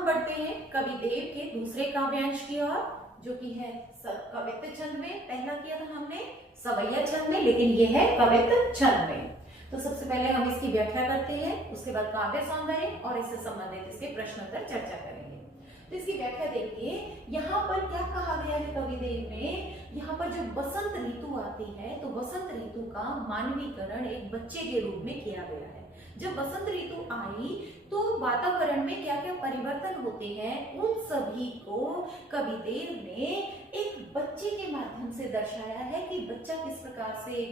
हम बढ़ते हैं कविदेव के दूसरे काव्यांश की ओर, जो कि है कवित्त छंद में। पहला किया था हमने सवैया छंद में, लेकिन ये है कवित्त छंद में। तो सबसे पहले हम इसकी व्याख्या करते हैं, उसके बाद काव्य सौंदर्य और इससे संबंधित इसके प्रश्नोत्तर चर्चा करेंगे। तो इसकी व्याख्या देखिए, यहाँ पर क्या कहा गया है कविदेव में। यहाँ पर जो बसंत ऋतु आती है तो बसंत ऋतु का मानवीकरण एक बच्चे के रूप में किया गया है। जब बसंत ऋतु आई तो वातावरण में क्या क्या परिवर्तन होते हैं, उन सभी को कविदेव ने एक बच्चे के माध्यम से दर्शाया है कि बच्चा किस प्रकार से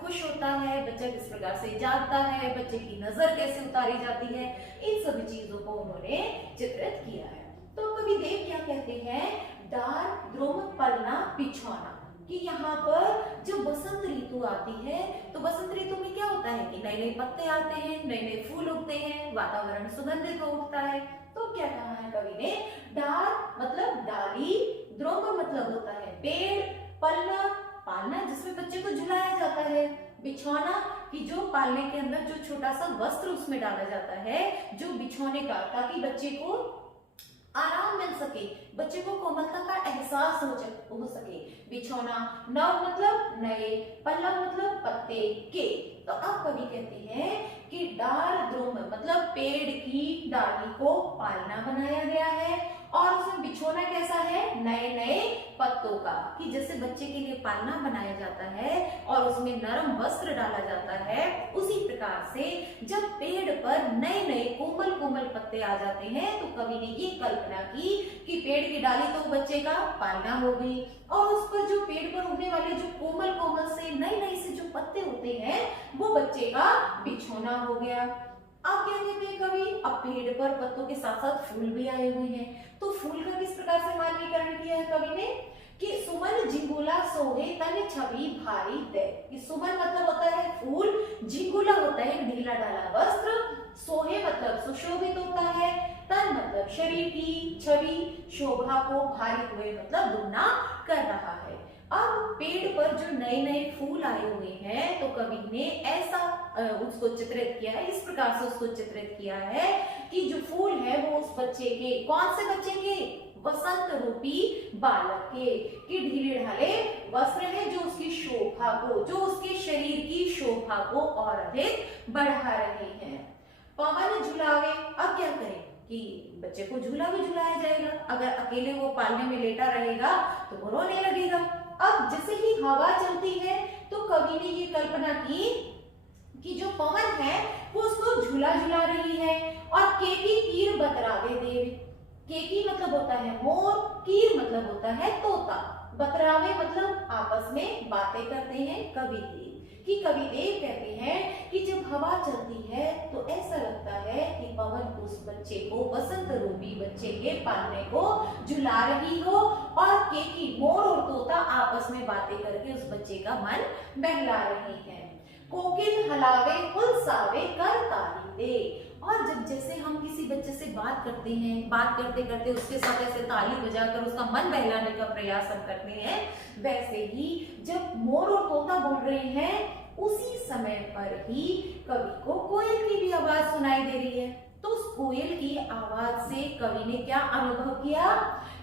खुश होता है, बच्चा किस प्रकार से जागता है, बच्चे की नजर कैसे उतारी जाती है, इन सभी चीजों को उन्होंने चित्रित किया है। तो कविदेव क्या कहते हैं, डार द्रोम पलना बिछौना, कि यहाँ पर जो बसंत ऋतु आती है तो बसंत ऋतु में क्या होता है कि नए नए पत्ते आते हैं, नए नए फूल उगते हैं, वातावरण सुगंधित हो उठता है। तो क्या कहा है कवि ने, डार मतलब डाली, द्रोम मतलब होता है पेड़, पलना पालना जिसमें बच्चे को झुलाया जाता है, बिछौना कि जो पालने के अंदर जो छोटा सा वस्त्र उसमें डाला जाता है, जो बिछौने का, ताकि बच्चे को आराम मिल सके, बच्चे को कोमलता का एहसास हो सके। बिछौना, नव मतलब नए, पल्लव मतलब पत्ते के। तो अब कवि कहते हैं कि डार द्रोम मतलब पेड़ की डाली को पालना बनाया गया है, और उसमें बिछौना कैसा है, नए नए पत्तों का, कि जैसे बच्चे के लिए पालना बनाया जाता है और उसमें नरम वस्त्र डाला जाता है, उसी प्रकार से जब पेड़ पर नए नए कोमल कोमल पत्ते आ जाते हैं तो कवि ने ये कल्पना की कि पेड़ की डाली तो बच्चे का पालना हो गई, और उस पर जो पेड़ पर उगने वाले जो कोमल कोमल से नए नए से जो पत्ते होते हैं वो बच्चे का बिछौना हो गया। अब क्या कहते हैं कवि, अब पेड़ पर पत्तों के साथ साथ फूल भी आए हुए हैं, तो फूल का किस प्रकार से मानवीकरण किया है कवि ने कि सुमन झिंगुला सोहे तन छवि भारी दे, कि सुमन मतलब होता है फूल, झिंगुला होता है ढीला ढाला वस्त्र, सोहे मतलब सुशोभित होता है, तन मतलब शरीर की, छवि शोभा को भारी हुए मतलब दुगना कर रहा है। अब पेड़ पर जो नए नए फूल आए हुए हैं तो कवि ने ऐसा उसको चित्रित किया है, इस प्रकार से उसको चित्रित किया है कि जो फूल है वो उस बच्चे के, कौन से बच्चे के, वसंत रूपी बालक के, कि ढीले ढाले वस्त्र है जो उसकी शोभा को, जो उसके शरीर की शोभा को और अधिक बढ़ा रहे हैं। पवन झुलावे, अब क्या करें कि बच्चे को झूला भी झुलाया जाएगा, अगर अकेले वो पालने में लेटा रहेगा तो वो रोने लगेगा। अब जैसे ही हवा चलती है तो कवि ने ये कल्पना की कि जो पवन है वो उसको झूला झुला रही है, और केकी कीर बतरावे देवी, केकी मतलब होता है मोर, कीर मतलब होता है तोता, बतरावे मतलब आपस में बातें करते हैं कविदेव, कि कविदेव कहते हैं कि जब हवा चलती है तो ऐसा लगता है कि पवन उस बच्चे को, वसंत रूपी बच्चे के पालने को झुला रही हो, और केकी मोर और तोता आपस में बातें करके उस बच्चे का मन बहला रहे हैं। कोकिल हलावे हुलसावे कर ताली दे, और जब जैसे हम किसी बच्चे से बात करते हैं, बात करते करते उसके साथ ऐसे ताली बजाकर उसका मन बहलाने का प्रयास हम करते हैं, वैसे ही जब मोर और तोता बोल रहे हैं उसी समय पर ही कवि को कोयल की भी आवाज सुनाई दे रही है। तो उस कोयल की आवाज से कवि ने क्या अनुभव किया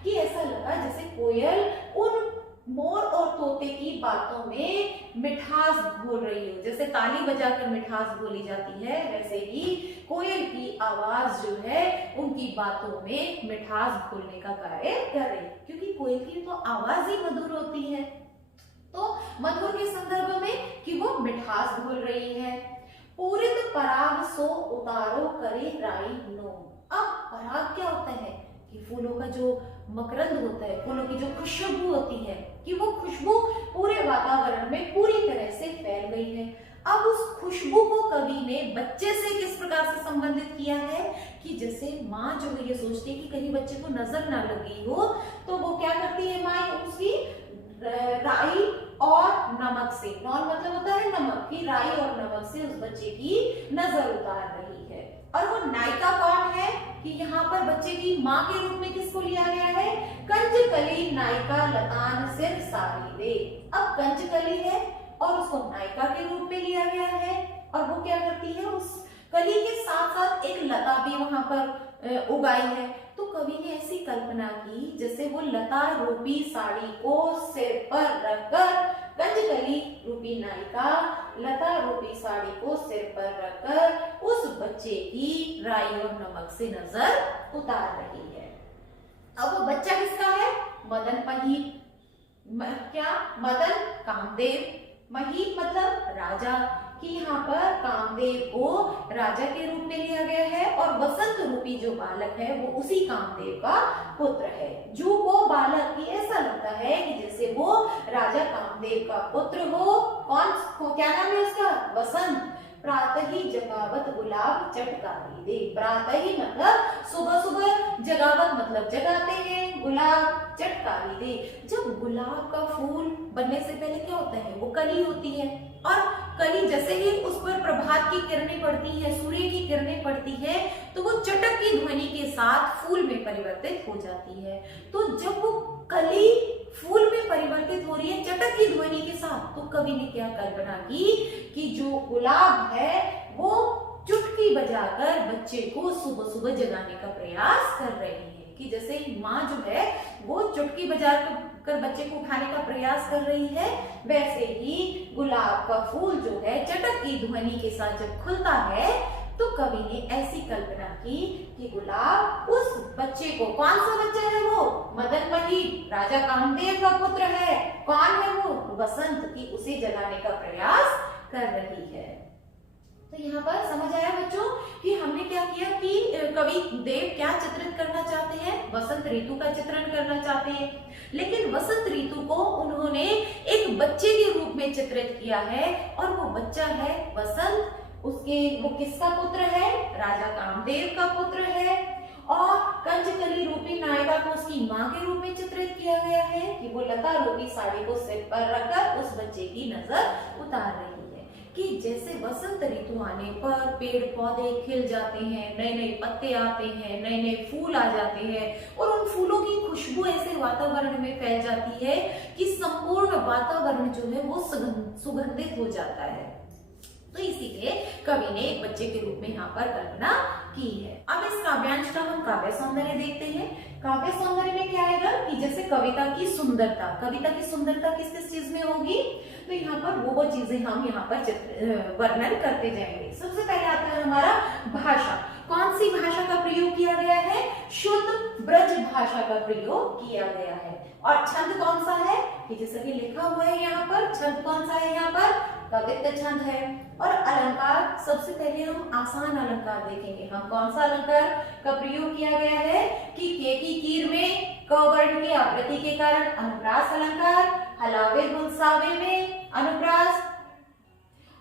कि ऐसा लगा जैसे कोयल उन मोर और तोते की बातों में मिठास घोल रही हो, जैसे ताली बजाकर मिठास घोली जाती है, वैसे ही कोयल की आवाज जो है उनकी बातों में मिठास घोलने का कार्य कर रही है, क्योंकि कोयल की तो आवाज ही मधुर होती है। तो मधुर के संदर्भ में कि वो मिठास घोल रही है। पूरित पराग सो उतारो करे राई नो, अब पराग क्या होता है कि फूलों का जो मकरंद होता है, फूलों की जो खुशबू होती है, कि वो खुशबू पूरे वातावरण में पूरी तरह से फैल गई है। अब उस खुशबू को कवि ने बच्चे से किस प्रकार से संबंधित किया है कि जैसे माँ जो है ये सोचती है कि कहीं बच्चे को नजर ना लगी हो, तो वो क्या करती है माँ, उसकी राई और नमक से, नॉन मतलब होता है नमक, की राई और नमक से उस बच्चे की नजर उतार रही है। और वो नायिका कौन है कि यहाँ पर बच्चे की माँ के रूप में किसको लिया गया है, कंचकली नायिका लतान सिर सारी दे। अब कंचकली है और उसको नायिका के रूप में लिया गया है, और वो क्या करती है, उस कली के साथ साथ एक लता भी वहां पर उगाई है। तो कवि ने ऐसी कल्पना की जैसे वो लता रूपी साड़ी को सिर पर रखकर, कंजकली रूपी नायिका लता रूपी साड़ी को सिर पर रखकर उस बच्चे की राई और नमक से नजर उतार रही है। अब वो बच्चा किसका है? मदन महीप। क्या? मदन कामदेव। महीप मतलब राजा, कि यहाँ पर कामदेव को राजा के रूप में लिया गया है और वसंत रूपी जो बालक है वो उसी कामदेव का पुत्र है। जू को बालक की ऐसा लगता है कि जैसे वो राजा कामदेव का पुत्र हो। क्या नाम है उसका? वसंत। प्रातः ही जगावत गुलाब चटकारी दे। प्रातः ही मतलब सुबह सुबह, जगावत मतलब जगाते हैं, गुलाब चटकारी दे। जब गुलाब का फूल बनने से पहले क्या होता है? वो कली होती है, और कली जैसे ही उस पर प्रभात की किरणें पड़ती है, सूर्य की किरणें पड़ती है, तो वो चटक की ध्वनि के साथ फूल में परिवर्तित हो जाती है। तो जब वो कली फूल में परिवर्तित हो रही है चटक की ध्वनि के साथ, तो कवि ने क्या कल्पना की कि जो गुलाब है वो चुटकी बजाकर बच्चे को सुबह सुबह जगाने का प्रयास कर रही है। कि जैसे माँ जो है वो चुटकी बजा कर बच्चे को उठाने का प्रयास कर रही है, वैसे ही गुलाब का फूल जो है चटक की ध्वनि के साथ जब खुलता है, तो कवि ने ऐसी कल्पना की कि गुलाब उस बच्चे को, कौन सा बच्चा है वो? मदन महीप, राजा कामदेव का पुत्र है। कौन है वो? वसंत, की उसे जगाने का प्रयास कर रही है। तो यहाँ पर समझ आया बच्चों कि हमने क्या किया कि कवि देव क्या चित्रित करना चाहते हैं? वसंत ऋतु का चित्रण करना चाहते हैं, लेकिन वसंत ऋतु को उन्होंने एक बच्चे के रूप में चित्रित किया है, और वो बच्चा है वसंत। वो किसका पुत्र है? राजा कामदेव का पुत्र है। और कंजकली रूपी नायिका को उसकी माँ के रूप में चित्रित किया गया है कि वो लता रूपी साड़ी को सिर पर रखकर उस बच्चे की नजर उतार रही है। कि जैसे वसंत ऋतु आने पर पेड़ पौधे खिल जाते हैं, नए नए पत्ते आते हैं, नए नए फूल आ जाते हैं, और उन फूलों की खुशबू ऐसे वातावरण में फैल जाती है कि संपूर्ण वातावरण जो है वो सुगंधित हो जाता है। तो इसीलिए कवि ने एक बच्चे के रूप में यहाँ पर कल्पना की है। अब इस काव्यांश का हम काव्य सौंदर्य देखते हैं। काव्य सौंदर्य में क्या आएगा कि जैसे कविता की सुंदरता किस किस चीज में होगी? तो यहाँ पर वो चीजें हम यहाँ पर वर्णन करते जाएंगे। सबसे पहले आता है हमारा भाषा। कौन सी भाषा का प्रयोग किया गया है? शुद्ध ब्रज भाषा का प्रयोग किया गया है। और छंद कौन सा है? कि जैसा कि लिखा हुआ है यहाँ पर, छंद कौन सा है यहाँ पर? कवित्व छंद है। और अलंकार, सबसे पहले हम आसान अलंकार देखेंगे। हम कौन सा अलंकार का प्रयोग किया गया है कि के की कीर में क वर्ण की आवृत्ति के कारण अनुप्रास अलंकार, हलावे गुलसावे में अनुप्रास,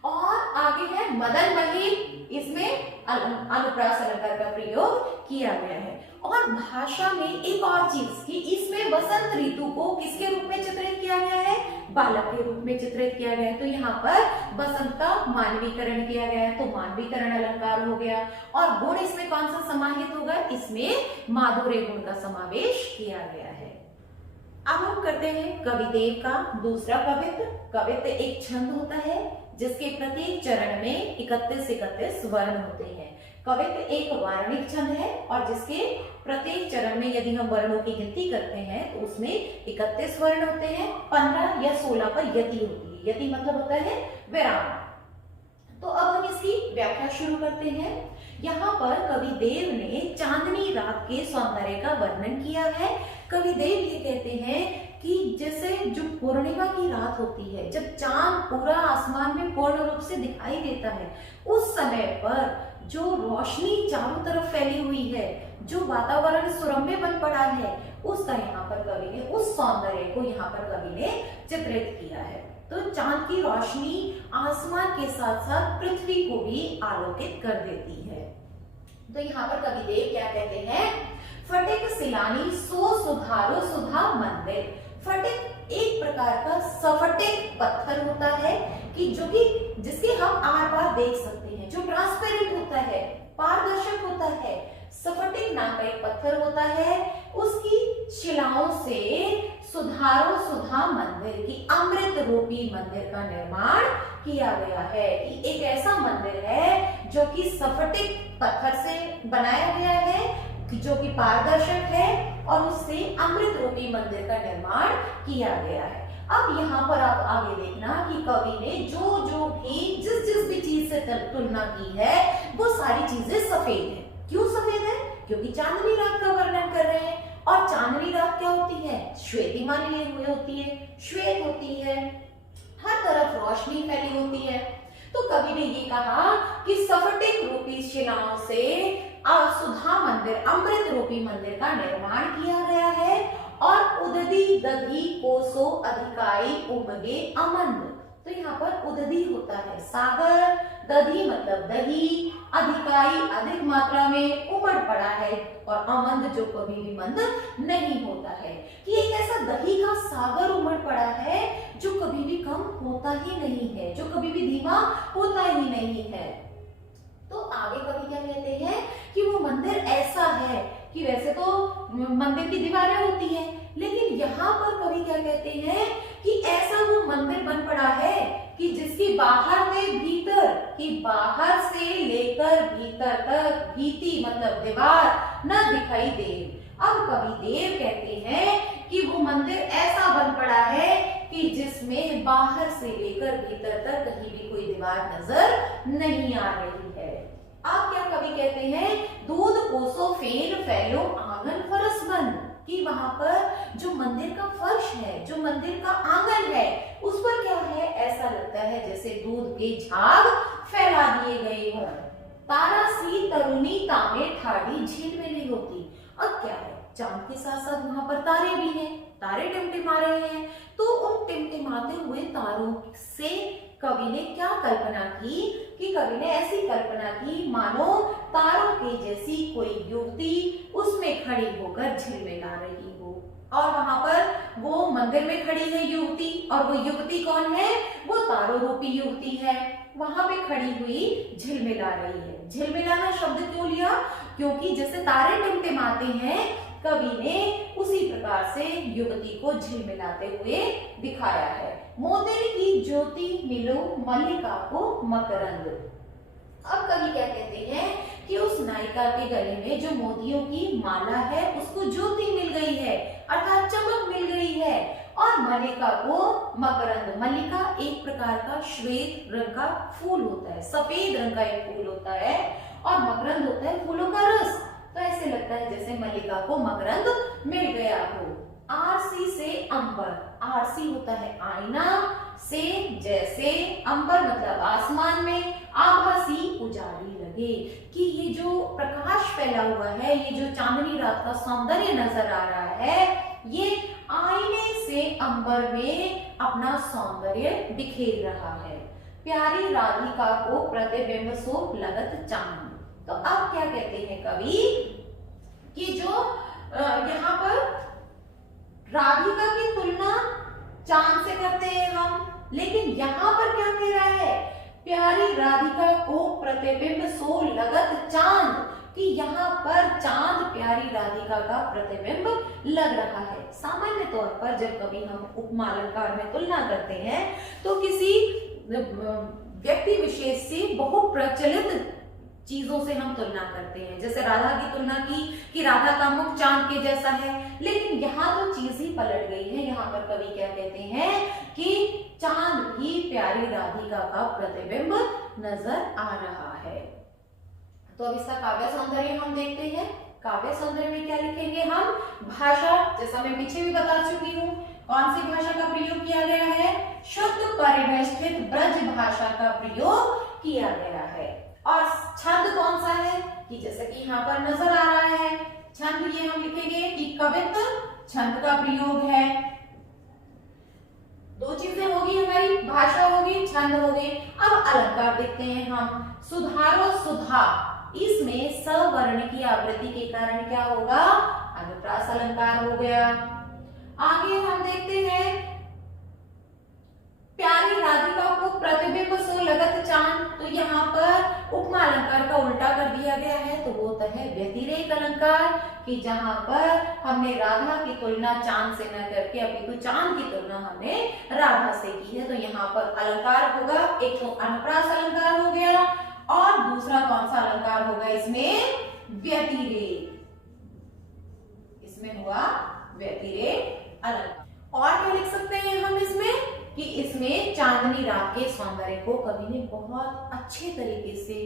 और आगे है मदन महीप, इसमें अनुप्रास अलंकार का प्रयोग किया गया है। और भाषा में एक और चीज कि इसमें वसंत ऋतु को किसके रूप में चित्रित किया गया है? बालक के रूप में चित्रित किया गया है। तो यहाँ पर वसंत का मानवीकरण किया गया है, तो मानवीकरण अलंकार हो गया। और गुण इसमें कौन सा समाहित होगा? इसमें माधुर्य गुण का समावेश किया गया है। अब हम करते हैं कविदेव का दूसरा कवित्व। कवित्व एक छंद होता है जिसके प्रत्येक चरण में 31 वर्ण होते हैं। कवित्व एक वार्णिक छंद है और जिसके प्रत्येक चरण में यदि हम वर्णों की गिनती करते हैं तो उसमें 31 वर्ण होते हैं। 15 या 16 पर यति होती है। यति मतलब होता है विराम। तो अब हम इसकी व्याख्या शुरू करते हैं। यहाँ पर कविदेव ने चांदनी रात के सौंदर्य का वर्णन किया है। कविदेव ये कहते हैं कि जैसे जो पूर्णिमा की रात होती है, जब चांद पूरा आसमान में पूर्ण रूप से दिखाई देता है, उस समय पर जो रोशनी चारों तरफ फैली हुई है, जो वातावरण सुरम्य बन पड़ा है, उसका यहाँ पर कवि ने, उस सौंदर्य को यहाँ पर कवि ने चित्रित किया है। तो चांद की रोशनी आसमान के साथ साथ पृथ्वी को भी आलोकित कर देती है। तो यहाँ पर कविदेव क्या कहते हैं? फटिक सिलानी सो सुधारो सुधा मंदिर। फटिक एक प्रकार का सफटिक पत्थर होता है कि जिसके हम आर पार देख सकते हैं, जो ट्रांसपेरेंट होता है, पारदर्शक होता है। सफटिक नाम का एक पत्थर होता है, उसकी शिलाओं से सुधारो सुधा मंदिर की अमृत रूपी मंदिर का निर्माण किया गया है। कि एक ऐसा मंदिर है जो कि सफटिक पत्थर से बनाया गया है जो कि पारदर्शक है और उससे अमृत रूपी मंदिर का निर्माण किया गया है। अब यहाँ पर आप आगे देखना कि कवि ने जो जो भी जिस भी चीज से तुलना की है वो सारी चीजें सफेद है। क्यों सफेद है? क्योंकि चांदनी रात का वर्णन कर रहे हैं और चांदनी रात क्या होती है? श्वेतिमान लिए हुए होती है, श्वेत होती है, हर तरफ रोशनी फैली होती है। तो कवि ने ये कहा कि स्फटिक रूपी शिलाओं से सुधा मंदिर, अमृत रूपी मंदिर का निर्माण किया गया है और उददी दधी कोसो अधिकाई उमगे अमंद। तो यहाँ पर उददी होता है सागर, दधी मतलब दही, अधिकाई अधिक मात्रा में उमड़ पड़ा है और अमंद जो कभी भी मंद नहीं होता है। कि एक ऐसा दही का सागर उमड़ पड़ा है जो कभी भी कम होता ही नहीं है, जो कभी भी धीमा होता ही नहीं है। तो आगे कवि क्या कहते हैं कि वो मंदिर ऐसा है कि वैसे तो मंदिर की दीवारें होती हैं, लेकिन यहाँ पर कवि क्या कहते हैं कि ऐसा वो मंदिर बन पड़ा है कि जिसकी बाहर से भीतर, कि बाहर से लेकर भीतर तक भीति मतलब दीवार न दिखाई दे। अब कवि देव कहते हैं कि वो मंदिर ऐसा बन पड़ा है कि जिसमें बाहर से लेकर भीतर तक कहीं भी कोई दीवार नजर नहीं आ रही है। अब क्या कवि कहते हैं? दूध कोसो फेन फैलो आंगन फरस बन, कि वहां पर जो मंदिर का फर्श है, जो मंदिर का आंगन है, उस पर क्या है? ऐसा लगता है जैसे दूध के झाग फैला दिए गए हों। तारा सी तरुणी तामे ठाड़ी झील में नहीं होती। अब क्या है? चांद के साथ साथ वहां पर तारे भी हैं, तारे टिमटिमा रहे हैं। तो उन टिमटिमाते हुए तारों से कवि ने क्या कल्पना की कि कवि ने ऐसी कल्पना की मानो तारों के जैसी कोई युवती उसमें खड़ी होकर झिलमिला रही हो। और वहां पर वो मंदिर में खड़ी है युवती, और वो युवती कौन है? वो तारों रूपी युवती है, वहां पे खड़ी हुई झिलमिला रही है। झिलमिलाना शब्द क्यों लिया? क्योंकि जैसे तारे टिमटिमाते हैं, कवि ने उसी प्रकार से युवती को झिलमिलाते हुए दिखाया है। मोती की ज्योति मिलो मल्लिका को मकरंद। अब कवि क्या कहते हैं कि उस नायिका के गले में जो मोतियों की माला है उसको ज्योति मिल गई है, अर्थात चमक मिल गई है, और मल्लिका को मकरंद। मल्लिका एक प्रकार का श्वेत रंग का फूल होता है, सफेद रंग का एक फूल होता है, और मकरंद होता है फूलों का रस। तो ऐसे लगता है जैसे मल्लिका को मकरंद मिल गया हो। आरसी से अंबर, आरसी होता है आईना, से जैसे, अंबर मतलब आसमान में, आभासी उजाड़ी लगे, कि ये जो प्रकाश फैला हुआ है, ये जो चांदनी रात का सौंदर्य नजर आ रहा है, ये आईने से अंबर में अपना सौंदर्य बिखेर रहा है। प्यारी राधिका को प्रतिबिंब सो लगत चांद। तो अब क्या कहते हैं कवि कि जो यहाँ पर राधिका की तुलना चांद से करते हैं हम, लेकिन यहाँ पर क्या कह रहा है? प्यारी राधिका को प्रतिबिंब सो लगत चांद, कि यहाँ पर चांद प्यारी राधिका का प्रतिबिंब लग रहा है। सामान्य तौर पर जब कभी हम उपमा अलंकार में तुलना करते हैं तो किसी व्यक्ति विशेष से बहु प्रचलित चीजों से हम तुलना करते हैं। जैसे राधा की तुलना की कि राधा का मुख चांद के जैसा है, लेकिन यहाँ तो चीज ही पलट गई है। यहाँ पर कवि क्या कहते हैं कि चांद भी प्यारी राधिका का प्रतिबिंब नजर आ रहा है। तो अब इसका काव्य सौंदर्य हम देखते हैं। काव्य सौंदर्य में क्या लिखेंगे हम? भाषा, जैसा मैं पीछे भी बता चुकी हूँ, कौन सी भाषा का प्रयोग किया गया है? शुद्ध परिवेष्टित ब्रज भाषा का प्रयोग किया गया है। और छंद कौन सा है? कि जैसे कि यहाँ पर नजर आ रहा है छंद, ये हम लिखेंगे कि कवित्व छंद का प्रयोग है। दो चीजें होगी हमारी, भाषा होगी, छंद होगी। अब अलंकार देखते हैं हम। सुधारो सुधा, इसमें सवर्ण की आवृत्ति के कारण क्या होगा? अनुप्रास अलंकार हो गया। आगे हम देखते हैं प्यारी राधिका को प्रतिबिंब सो लगत चांद, तो यहाँ पर उपमा अलंकार का उल्टा कर दिया गया है, तो वो होता है व्यतिरेक अलंकार, कि जहां पर हमने राधा की तुलना चांद से न करके अपितु चांद की तुलना हमने राधा से की है। तो यहाँ पर अलंकार होगा, एक तो अनुप्रास अलंकार हो गया और दूसरा कौन सा अलंकार होगा इसमें? व्यतिरेक। इसमें हुआ व्यतिरेक अलंकार। और क्या लिख सकते हैं हम इसमें कि इसमें चांदनी रात के सौंदर्य को कवि ने बहुत अच्छे तरीके से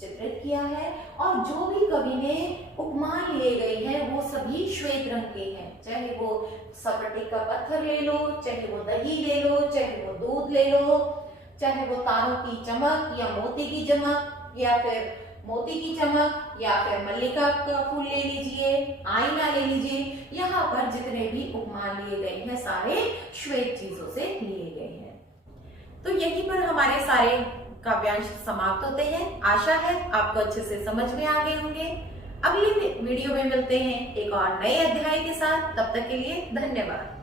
चित्रित किया है और जो भी कवि ने उपमाएं ले गई है वो सभी श्वेत रंग के हैं। चाहे वो स्फटिक का पत्थर ले लो, चाहे वो दही ले लो, चाहे वो दूध ले लो, चाहे वो तारों की चमक या मोती की चमक या फिर मोती की चमक या फिर मल्लिका का फूल ले लीजिए, आईना ले लीजिए। यहाँ पर जितने भी उपमा लिए गए हैं सारे श्वेत चीजों से लिए गए हैं। तो यहीं पर हमारे सारे काव्यांश समाप्त होते हैं। आशा है आपको अच्छे से समझ में आ गए होंगे। अगली वीडियो में मिलते हैं एक और नए अध्याय के साथ। तब तक के लिए धन्यवाद।